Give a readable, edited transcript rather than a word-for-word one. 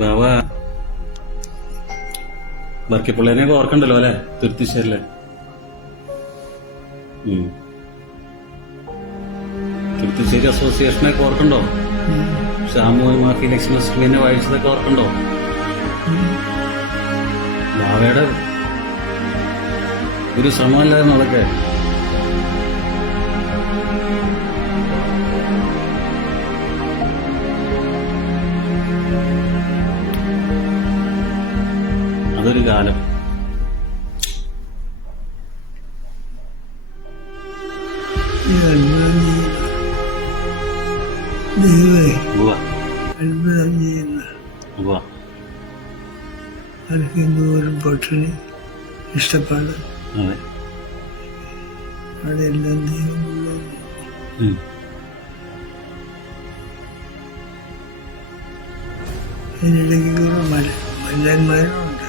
ബാബ വർക്കിപ്പുള്ളിനെയൊക്കെ ഓർക്കണ്ടല്ലോ അല്ലെ? തുരുത്തിശ്ശേരിലെ തുരുത്തിശ്ശേരി അസോസിയേഷനൊക്കെ ഓർക്കണ്ടോ? ഷാമു മാഫി ലക്ഷ്മി സ്റ്റുഡിനെ വായിച്ചതൊക്കെ ഓർക്കണ്ടോ? ബാവയുടെ ഒരു ശ്രമമല്ലായിരുന്നു അതൊക്കെ. അതൊരു കാലം. അനക്കെന്തോരം പട്ടിണി ഇഷ്ടപ്പാട് അതെല്ലാം ദൈവം. അതിനിടയ്ക്ക് കുറെ മല്ലന്മാരുണ്ട്.